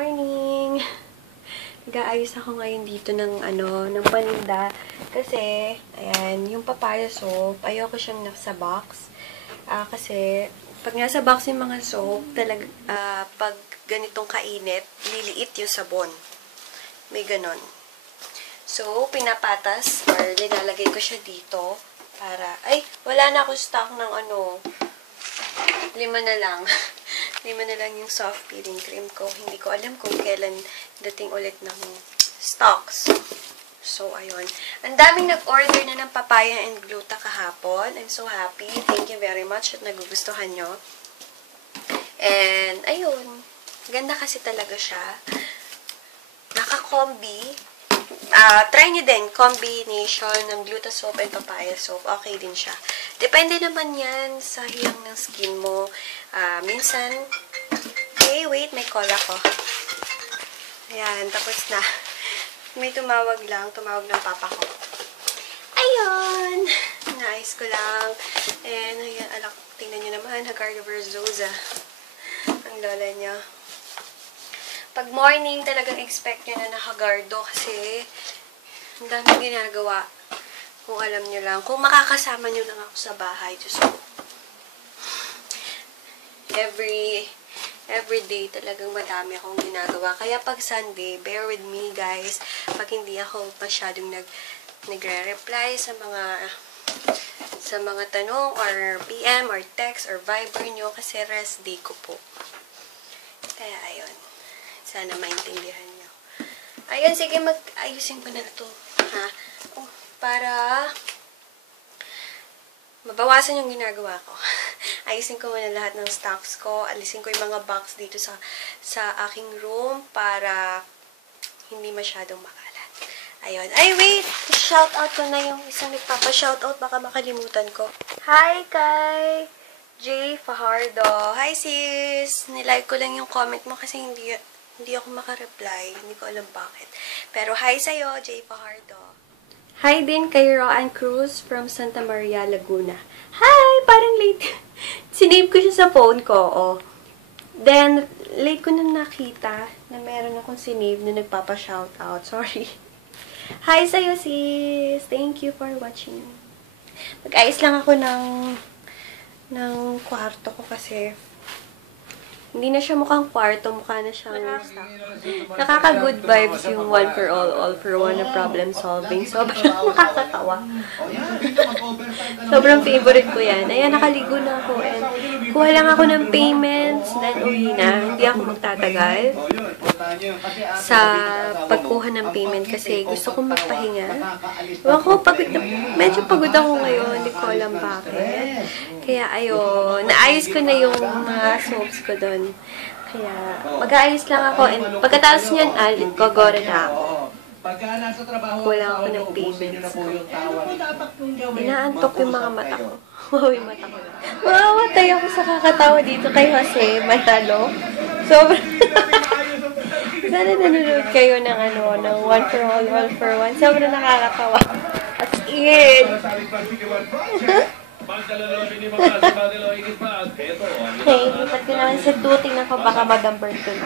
morning! Nag-aayos ako ngayon dito ng paninda. Kasi, ayan, yung papaya soap, ayoko siyang nasa box. Kasi, pag nasa box yung mga soap, pag ganitong kainit, liliit yung sabon. May ganon. So, pinapatas, or linalagay ko siya dito, para, wala na ako stock ng 5 na lang. 5 na lang yung soft peeling cream ko. Hindi ko alam kung kailan dating ulit ng stocks. So, ayun. Ang daming nag-order na ng papaya and gluta kahapon. I'm so happy. Thank you very much at nagugustuhan nyo. And, ayun. Ganda kasi talaga siya. Naka-combi. Try nyo din, combination ng gluta soap and papaya soap. Okay din siya. Depende naman yan sa hiyang ng skin mo. Minsan, wait, may call ako. Ayan, tapos na. May tumawag ng papa ko. Ayun! Nice ko lang. And, ayan, alak, tingnan nyo naman, Hagardo Verzosa. Ang lola niya. Pag morning, talagang expect nyo na Hagardo kasi ang daming ginagawa. Kung alam nyo lang. Kung makakasama nyo lang ako sa bahay. Just every day talagang madami akong ginagawa. Kaya pag Sunday, bear with me guys. Pag hindi ako masyadong nagre-reply sa mga tanong or PM or text or Viber nyo kasi rest day ko po. Kaya ayun. Sana maintindihan nyo. Ayun, sige, ayusin ko na ito. Ha? Para mabawasan yung ginagawa ko. Ayusin ko muna lahat ng stocks ko. Alisin ko yung mga box dito sa aking room para hindi masyadong makalat. Ayun. Wait! Shoutout ko na yung isang nagpapa-shoutout. Baka makalimutan ko. Hi kay J. Fajardo. Hi sis! Nilike ko lang yung comment mo kasi hindi ako makareply. Hindi ko alam bakit. Pero hi sa'yo, J. Fajardo. Hi din kay Roan Cruz from Santa Maria, Laguna. Hi! Parang late. Sinave ko siya sa phone ko, oh. Then, late ko na nakita na meron akong sinave na nagpapa-shoutout. Sorry. Hi sa'yo, sis! Thank you for watching. Mag-ayos lang ako ng kwarto ko kasi hindi na siya mukhang kwarto, mukha na siyang nakaka-good vibes yung one for all for one na problem solving. Sobrang nakakatawa. Sobrang favorite ko yan. Ayan, nakaligo na ako. And kuha lang ako ng payments, then uwi na. Hindi ako magtatagal sa pagkuha ng payment kasi gusto kong magpahinga. Medyo pagod ako ngayon. Hindi ko alam bakit. Kaya ayun, naayos ko na yung mga soaps ko doon. Kaya, mag-aayos lang ako. And pagkatapos niyan, gogora na ako. Wala ako ng payments ko. Inaantok yung mga mata ko. Wow, yung mata ko. Mamatay ako sa kakatawa dito kay Jose Manalo. Sobrang sana nanonood kayo ng ng one for all for one. Sobrang nakakatawa. As in. Okay, lipat ko naman sa duty na ko baka Madam Berton.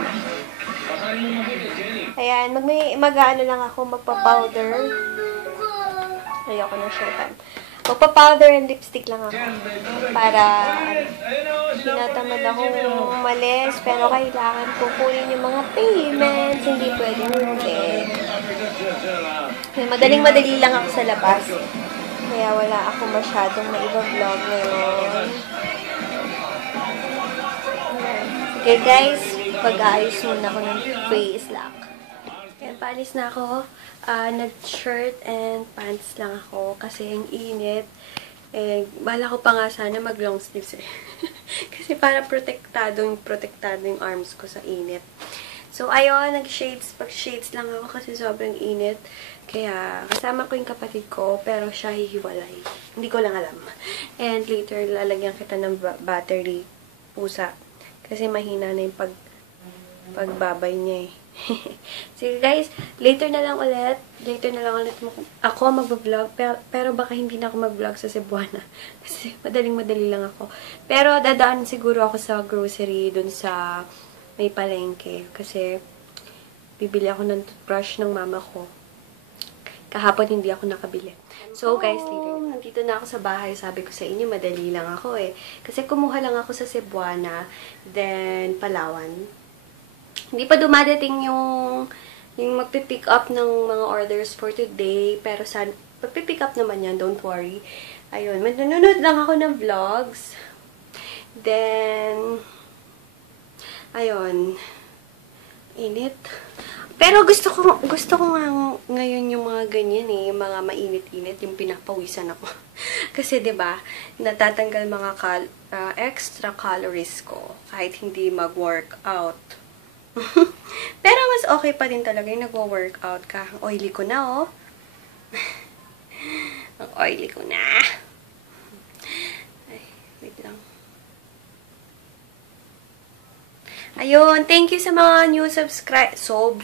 Ayan, mag-ano lang ako, magpa-powder. Ayoko ng showtime. Magpa-powder and lipstick lang ako. Para, tinatamad akong umalis, pero kailangan kukunin yung mga payments. Hindi pwedeng hindi. Madaling-madali lang ako sa labas. Kaya wala ako masyadong maiba-vlog ngayon. Okay guys, pag-aayos muna ako ng face lock. Kaya paalis na ako. Nag-shirt and pants lang ako kasi ang init. Bala ko pa nga sana mag-long sleeves eh. Kasi para protektado yung arms ko sa init. So, ayun, pag-shades lang ako kasi sobrang init. Kaya, kasama ko yung kapatid ko, pero siya hihiwalay. Hindi ko lang alam. And later, lalagyan kita ng battery pusa. Kasi mahina na yung pagbabay niya eh. Sige guys, later na lang ulit ako mag-vlog. Pero baka hindi na ako mag-vlog sa Cebuana. Kasi madaling-madali lang ako. Pero dadaan siguro ako sa grocery dun sa may palengke. Kasi bibili ako ng toothbrush ng mama ko. Kahapon hindi ako nakabili. So guys, later. Nandito na ako sa bahay. Sabi ko sa inyo, madali lang ako eh. Kasi kumuha lang ako sa Cebuana, then Palawan. Hindi pa dumadating yung magpipick up ng mga orders for today. Pero magpipick up naman yan, don't worry. Ayun, nanonood lang ako ng vlogs. Then, ayun, init. Pero gusto ko nga ngayon yung mga ganyan eh, yung mga mainit-init, yung pinapawisan ako. Kasi 'di ba, natatanggal mga extra calories ko kahit hindi mag-workout. Pero mas okay pa din talaga yung nagwo-workout ka. Ang oily ko na oh. Ang oily ko na. Ay, wait lang. Ayun, thank you sa mga new subscribers ko.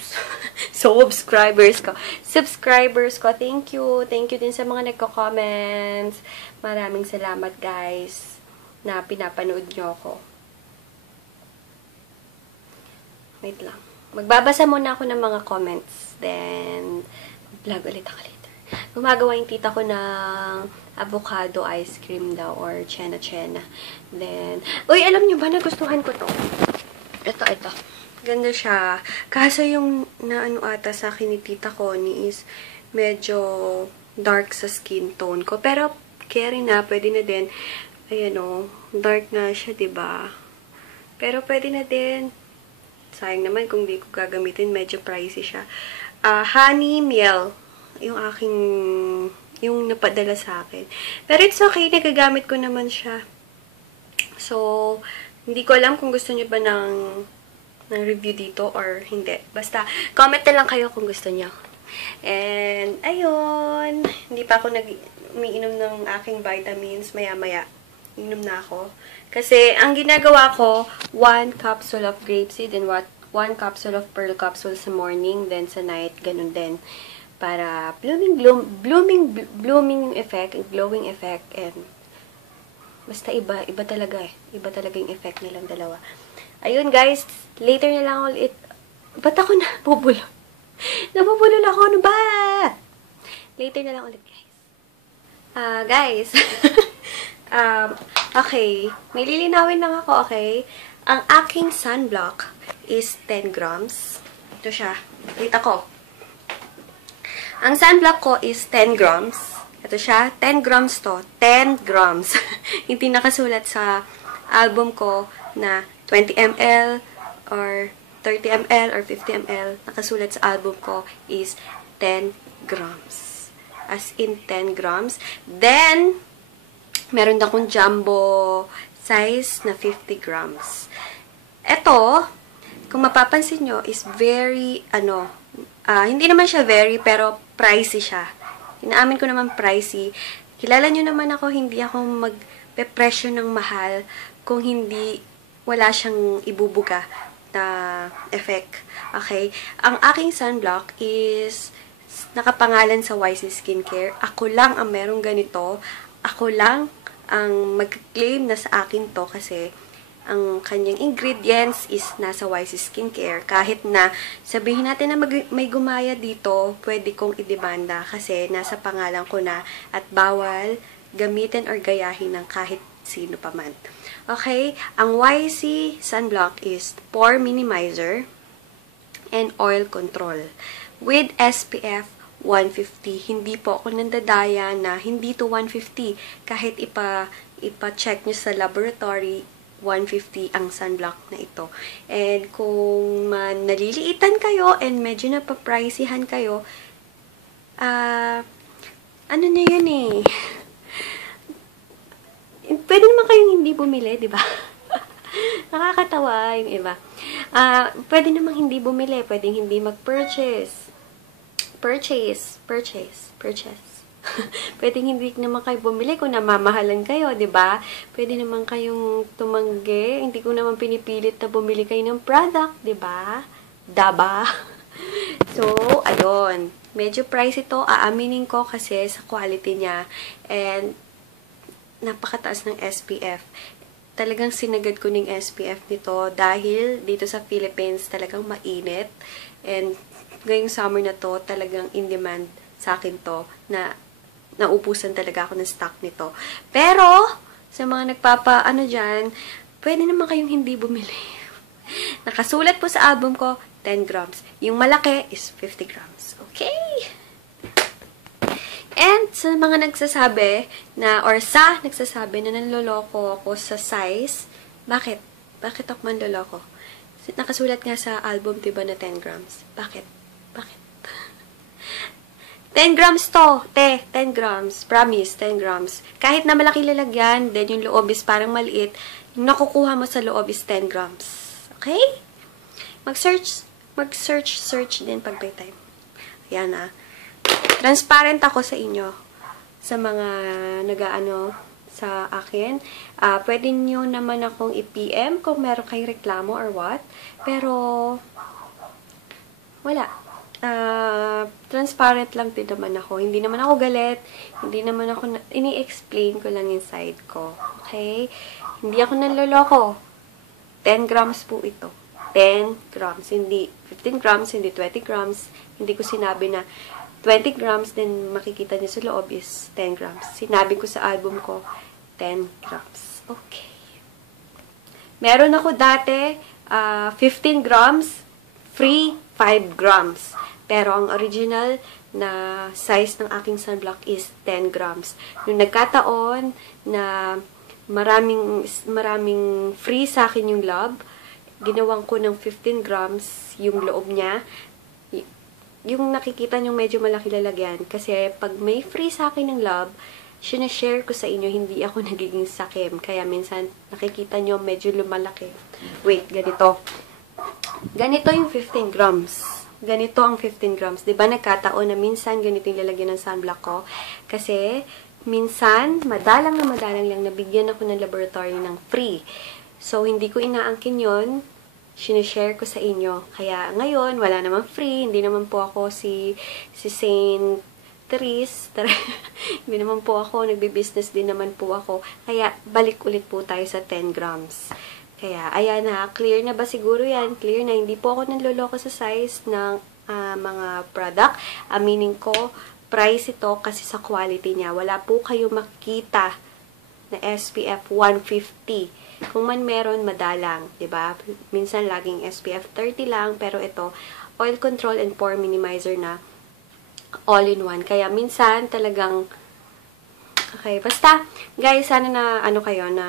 Subscribers ko, thank you. Thank you din sa mga nagko-comments. Maraming salamat, guys, na pinapanood nyo ako. Wait lang. Magbabasa muna ako ng mga comments. Then, vlog ulit ako later. Gumagawa yung tita ko ng avocado ice cream daw or chena-chena. Then, uy, alam nyo ba, nagustuhan ko to. Ito. Ganda siya. Kaso yung naano ata sa akin ni tita Connie is medyo dark sa skin tone ko. Pero, carry na. Pwede na din. Ayan o. Dark na siya, diba? Pero, pwede na din. Sayang naman kung di ko gagamitin. Medyo pricey siya. Honey miel. Yung napadala sa akin. Pero it's okay. Nagagamit ko naman siya. So, hindi ko alam kung gusto niyo ba ng review dito or hindi. Basta, comment na lang kayo kung gusto niyo. And, ayun. Hindi pa ako umiinom ng aking vitamins. Maya-maya, inom na ako. Kasi, ang ginagawa ko, 1 capsule of grapeseed and 1 capsule of pearl capsule sa morning, then sa night, ganun din. Para blooming effect, glowing effect, and basta iba talaga eh. Iba talaga yung effect nilang dalawa. Ayun guys, later na lang ulit. Ba't ako nabubulol? Nabubulol ako, ano ba? Later na lang ulit guys. Guys, okay, may lilinawin lang ako, okay? Ang aking sunblock is 10 grams. Ito siya. Kita ko. Ang sunblock ko is 10 grams. Ito siya, 10 grams to. 10 grams. Hindi nakasulat sa album ko na 20 ml or 30 ml or 50 ml. Nakasulat sa album ko is 10 grams. As in 10 grams. Then, meron akong jumbo size na 50 grams. Ito, kung mapapansin nyo, is very, hindi naman siya very, pero pricey siya. Inaamin ko naman pricey. Kilala nyo naman ako, hindi ako magpe-presyo ng mahal kung hindi wala siyang ibubuga na effect. Okay? Ang aking sunblock is nakapangalan sa YC Skincare. Ako lang ang merong ganito. Ako lang ang mag-claim na sa akin to kasi ang kanyang ingredients is nasa YC Skincare. Kahit na sabihin natin na may gumaya dito, pwede kong idemanda kasi nasa pangalan ko na at bawal gamitin or gayahin ng kahit sino pa man. Okay? Ang YC Sunblock is Pore Minimizer and Oil Control with SPF 150. Hindi po ako nandadaya na hindi to 150. Kahit ipa-check nyo sa laboratory, 150 ang sunblock na ito. And kung naliliitan kayo and medyo napapriceyhan kayo, ano na yun eh. Pwede naman kayong hindi bumili, di ba? Nakakatawa yung iba. Pwede namang hindi bumili, pwedeng hindi mag-purchase. Purchase. Pwedeng hindi naman kayo bumili kung namamahalan kayo, di ba? Pwede naman kayong tumanggi. Hindi ko naman pinipilit na bumili kayo ng product, di ba? Daba? So, ayun. Medyo price ito. Aaminin ko kasi sa quality niya. And, napakataas ng SPF. talagang sinagad ko ng SPF nito dahil dito sa Philippines talagang mainit. And ngayong summer na to, talagang in demand sa akin to na naubusan talaga ako ng stock nito. Pero, sa mga nagpapa-ano dyan, pwede naman kayong hindi bumili. Nakasulat po sa album ko, 10 grams. Yung malaki is 50 grams. Okay? And sa mga nagsasabi na, or sa nagsasabi na nanloloko ako sa size, bakit? Bakit ako manloloko? Nakasulat nga sa album, diba, na 10 grams. Bakit? Bakit? 10 grams to, 10 grams. Promise, 10 grams. Kahit na malaki lalagyan, then yung loob is parang maliit, yung nakukuha mo sa loob is 10 grams. Okay? Mag-search din pag may time. Ayan ah. Transparent ako sa inyo. Sa mga nag-aano sa akin. Pwede nyo naman akong i-PM kung meron kayong reklamo or what. Pero, wala. Transparent lang din naman ako. Hindi naman ako galit. Hindi naman ako, ini-explain ko lang yung side ko. Okay? Hindi ako nanloloko. 10 grams po ito. 10 grams. Hindi 15 grams, hindi 20 grams. Hindi ko sinabi na 20 grams, then makikita niyo sa loob is 10 grams. Sinabi ko sa album ko, 10 grams. Okay. Meron ako dati, 15 grams, free 5 grams. Pero ang original na size ng aking sunblock is 10 grams. Nung nagkataon na maraming free sa akin yung lab, ginawang ko ng 15 grams yung loob niya. Yung nakikita nyo medyo malaki lalagyan. Kasi pag may free sa akin ng lab, sinashare ko sa inyo, hindi ako nagiging sakim. Kaya minsan nakikita nyo medyo lumalaki. Wait, ganito. Ganito yung 15 grams. Ganito ang 15 grams. Diba nagkataon na minsan ganito yung lalagyan ng sunblock ko? Kasi minsan, madalang lang nabigyan ako ng laboratory ng free. So, hindi ko inaangkin yon, sinishare ko sa inyo. Kaya ngayon, wala namang free. Hindi naman po ako si Saint Therese. Hindi naman po ako. Nagbi-business din naman po ako. Kaya, balik ulit po tayo sa 10 grams. Kaya, ayan na. Clear na ba siguro yan? Clear na. Hindi po ako nanloloko sa size ng mga product. Aminin ko, price ito kasi sa quality niya. Wala po kayo makita na SPF 150. Kung man meron, madalang, 'di ba? Minsan laging SPF 30 lang, pero ito oil control and pore minimizer na all-in-one. Kaya minsan talagang okay, basta guys, sana na ano kayo na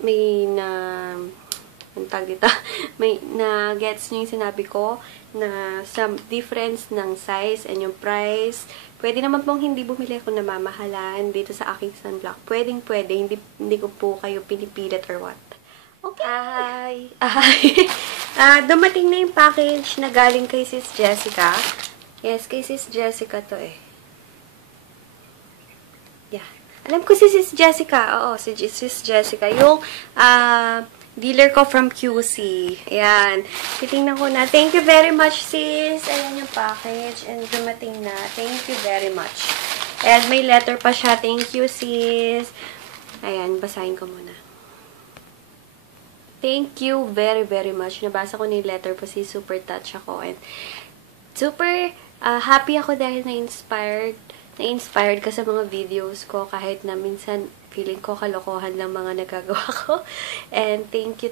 may na may na gets niyo yung sinabi ko na sa difference ng size and yung price. Pwede naman pong hindi bumili ako namamahalan dito sa aking sunblock. Pwede. Hindi ko po kayo pinipilit or what. Okay. Dumating na yung package na galing kay Sis Jessica. Yes, kay Sis Jessica to eh. Yeah. Alam ko si Sis Jessica. Oo, si Sis Jessica. Yung, dealer ko from QC. Ayan. Titingnan ko na. Thank you very much, sis. Ayan yung package. And dumating na. Thank you very much. And may letter pa siya. Thank you, sis. Ayan. Basahin ko muna. Thank you very, very much. Nabasa ko na yung letter pa, sis. Super touch ako. And super happy ako dahil na-inspired ka sa mga videos ko kahit na minsan feeling ko kalokohan lang mga nagagawa ko. And thank you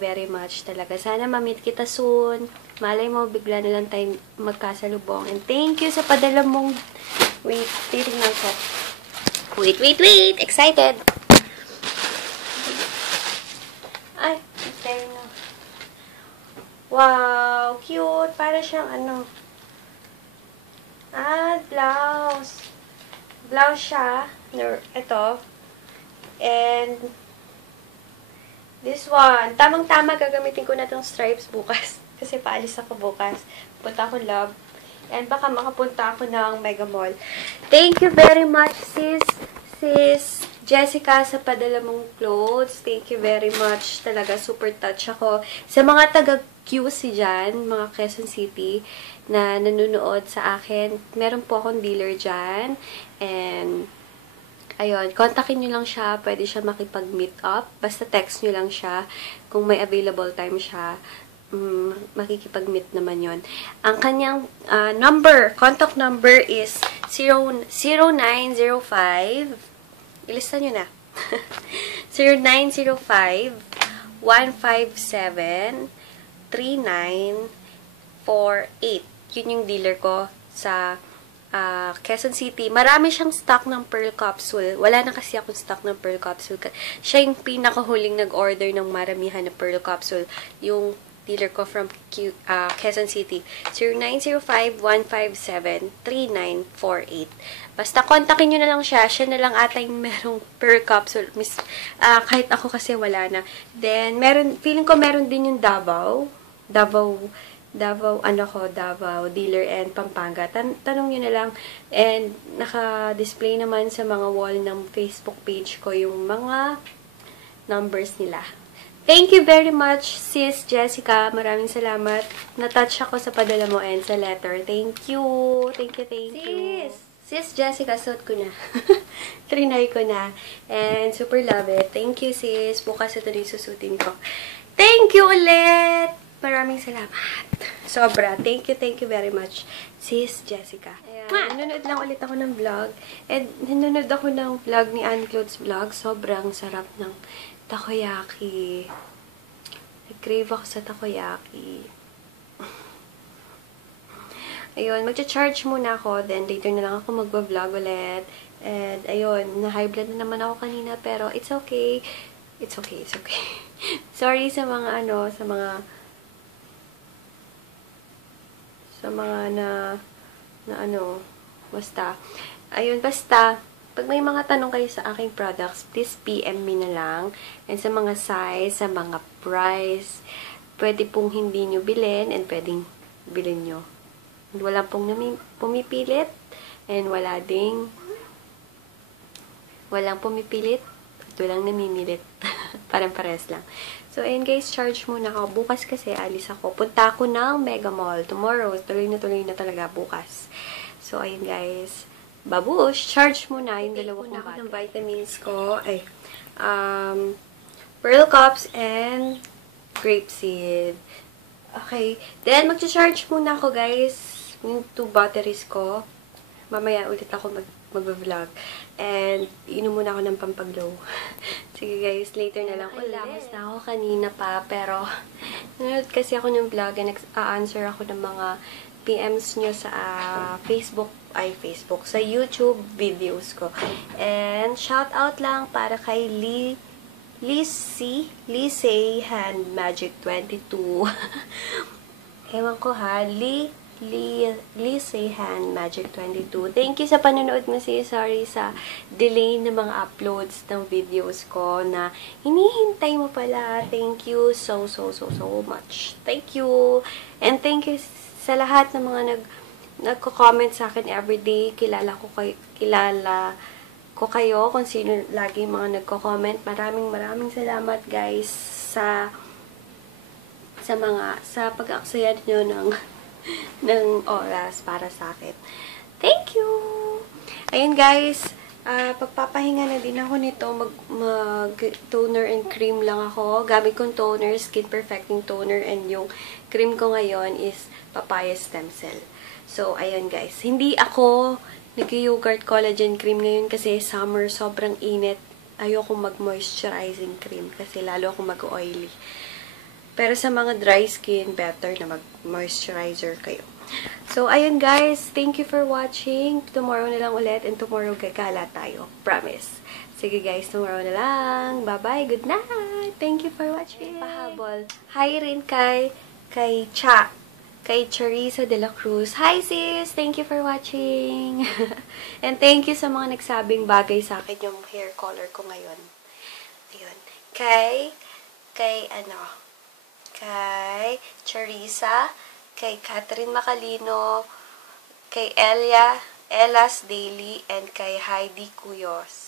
very much talaga. Sana ma-meet kita soon. Malay mo, bigla na lang tayong magkasalubong. And thank you sa padala mong... Wait, titignan ko. Wait. Excited! Ay, okay na. Wow, cute. Para siyang ano... blouse. Blouse siya. Ito. And, this one. Tamang-tama gagamitin ko na itong stripes bukas. Kasi paalis ako bukas. Punta ako Love. And baka makapunta ako ng Mega Mall. Thank you very much, sis Jessica, sa padala mong clothes. Thank you very much. Talaga, super touch ako. Sa mga taga-QC dyan, mga Quezon City, na nanonood sa akin, meron po akong dealer dyan. And, Ayun, kontakin nyo lang siya. Pwede siya makipag-meet up. Basta text nyo lang siya. Kung may available time siya, makikipag-meet naman yon. Ang kanyang contact number is 0905. Ilista nyo na. 0905-157-3948. Yun yung dealer ko sa Quezon City. Marami siyang stock ng Pearl Capsule. Wala na kasi akong stock ng Pearl Capsule. Siya yung pinakahuling nag-order ng maramihan na Pearl Capsule. Yung dealer ko from Quezon City. 0905-157-3948. Basta kontakin nyo na lang siya. Siya na lang ata yung merong Pearl Capsule. Kahit ako kasi wala na. Then, feeling ko meron din yung Davao dealer and Pampanga. Tanong nyo na lang. And, naka-display naman sa mga wall ng Facebook page ko yung mga numbers nila. Thank you very much, Sis Jessica. Maraming salamat. Na-touch ako sa padala mo and sa letter. Thank you. Thank you. Sis Jessica, suot ko na. Trinay ko na. And super love it. Thank you, sis. Bukas ito rin susutin ko. Thank you ulit! Maraming salamat. Sobra. Thank you very much, Sis Jessica. Ayan, nanonood lang ulit ako ng vlog. And nanonood ako ng vlog ni Ann Claude's vlog. Sobrang sarap ng takoyaki. Nag-crave ako sa takoyaki. Ayun, magcha-charge muna ako. Then, later na lang ako magba-vlog ulit. And, ayun, na-high blood na naman ako kanina. Pero, it's okay. It's okay. Sorry sa mga, basta. Ayun, basta, pag may mga tanong kayo sa aking products, please PM me na lang. And sa mga size, sa mga price, pwede pong hindi nyo bilhin and pwedeng bilhin nyo. And wala pong pumipilit and walang pumipilit at walang namimilit. Parang pares lang. So, ayun guys, charge muna ako. Bukas kasi alis ako. Punta ako ng Mega Mall. Tomorrow, tuloy na talaga bukas. So, ayun guys. Babush, charge muna yung dalawang na ako ng vitamins ko. Pearl Cups and grapeseed. Okay. Then, mag-charge muna ako guys. Yung 2 batteries ko. Mamaya ulit ako mag-vlog. And, inom muna ako ng pampaglow. Sige guys, later na lang ulit. Lamos na ako kanina pa, pero nanonood kasi ako ng vlog and answer ako ng mga PMs nyo sa sa YouTube videos ko. And, shout out lang para kay Lisey Hand Magic 22. Ewan ko ha, Lisey Hand Magic 22. Thank you sa panonood mo, sis. Sorry sa delay ng mga uploads ng videos ko na hinihintay mo pala. Thank you so much. Thank you. And thank you sa lahat ng mga nagko-comment sa akin everyday. Kilala ko kayo kung sino lagi mga nagko-comment. Maraming salamat guys sa pag-aksaya nyo ng oras para sa akin. Thank you! Ayun guys, pagpapahinga na din ako nito. Mag-toner and cream lang ako. Gamit kong toner, Skin Perfecting Toner, and yung cream ko ngayon is Papaya Stem Cell. So, ayun guys. Hindi ako nag-yogurt collagen cream ngayon kasi summer, sobrang init. Ayoko mag-moisturizing cream kasi lalo ako mag-oily. Pero sa mga dry skin, better na mag-moisturizer kayo. So, ayun guys. Thank you for watching. Tomorrow na lang ulit. And tomorrow gagala tayo. Promise. Sige guys, tomorrow na lang. Bye-bye. Good night. Thank you for watching. Pahabol. Hi rin kay Charissa de la Cruz. Hi sis! Thank you for watching. And thank you sa mga nagsabing bagay sa akin yung hair color ko ngayon. Ayun. Kay Charissa, kay Catherine Macalino, kay Elas Daily, and kay Heidi Cuyos.